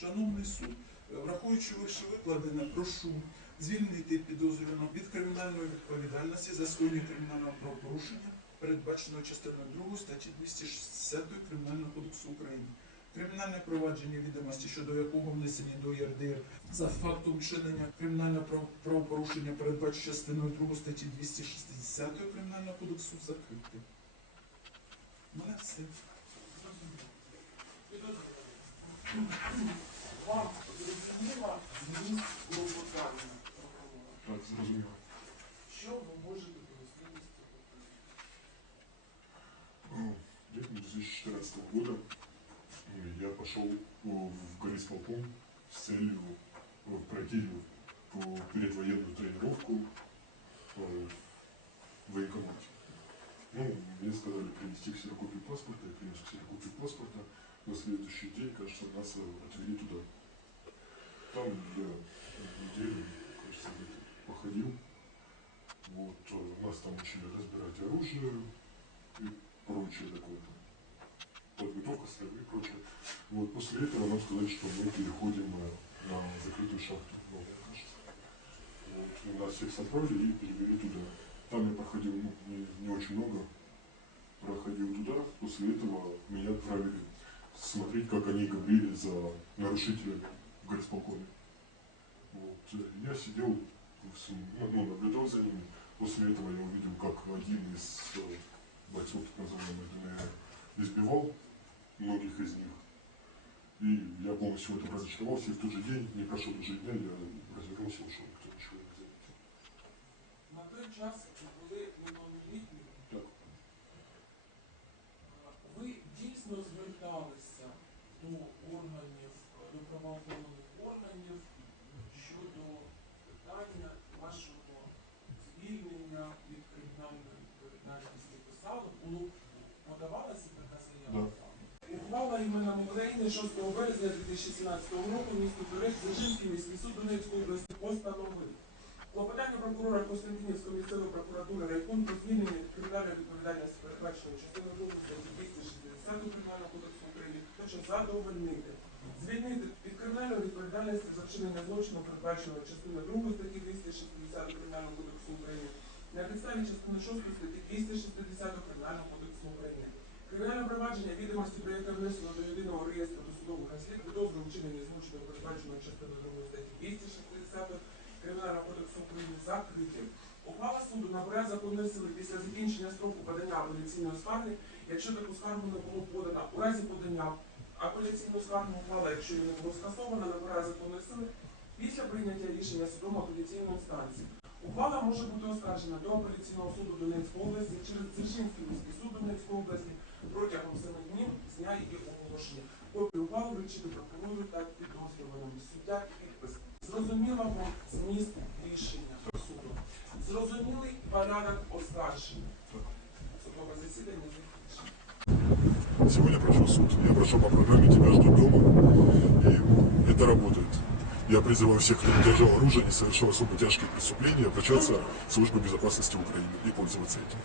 Шановний суд, е, враховуючи вище викладене, прошу звільнити підозрюваного від кримінальної відповідальності за скоєння кримінального правопорушення, передбаченого частиною 2 статті 260 Кримінального кодексу України. Кримінальне провадження відомості, щодо якого внесені до ЄРДР за фактом вчинення кримінального правопорушення, передбаченого частиною 2 статті 260 Кримінального кодексу закрити. У мене все. Вам зрозуміла зміст клопотання прокурора? Так, зрозуміло. Що ви можете пояснити з цього приводу? Ну, Летом 2014 года м, я пошел в горисполком с целью Ну, мне сказали принести ксерокопию паспорта, я принес ксерокопию паспорта. На следующий день, кажется, нас э, отвели туда. Там я неделю, кажется, походил. Вот, э, нас там учили разбирать оружие и прочее такое. Подготовка стрельбы и прочее. Вот, после этого нам сказали, что мы переходим э, на закрытую шахту. новую, кажется. Вот, нас всех собрали и перевели туда. Там я проходил ну, не, не очень много. Проходил туда. После этого меня отправили смотреть, как они говорили за нарушителями в горисполкоме. Вот. Я сидел, с- ну, наблюдал за ними. После этого я увидел, как один из э, бойцов так называемой ДНР избивал многих из них. И я полностью в этом разочаровался, и в тот же день, не прошло даже дня, я развернулся и ушел, до органів, до правоохоронних органів щодо питання вашого звільнення від кримінальної відповідальності писали, було подавалася така заява? Ухвала імена України 6 березня 2017 року місто Турець Дзержинський міський суд Донецької області постановив. Клопотання прокурора Костянтинівської місцевої прокуратури про звільнення від кримінальної відповідальності передбаченої частиною 2 статті 260 Кримінального кодексу Хоче задовольнити. Звільнити від кримінальної відповідальності за вчинення злочину, передбаченого частиною 2 статті 260 Кримінального кодексу України, на підставі частини 6 статті 260 Кримінального кодексу України. Кримінальне провадження відомості, про яке внесено до єдиного реєстру досудових розслідувань, підозру вчинення злочину, передбаченого частиною 2 статті 260 Кримінального кодексу України закритим. Ухвала суду набере законної сили після закінчення строку подання апеляційної скарги, якщо таку скаргу не було подано у разі подання апеляційної скарги ухвала, якщо її не було скасовано, набирає законної сили після прийняття рішення судом апеляційної інстанції. Ухвала може бути оскаржена до апеляційного суду Донецької області через Дзержинський міський суд Донецької області протягом 7 днів з дня її оголошення. Копію ухвали вручити прокурору та підозрюваному суддя підпис. Зрозуміла вам зміст рішення суду. Зрозумілий порядок оскарження. Судове засідання. Сегодня прошел суд. Я прошел по программе «Тебя ждут дома». И это работает. Я призываю всех, кто не держал оружие, не совершал особо тяжкие преступления, обращаться в службу безопасности Украины и пользоваться этим.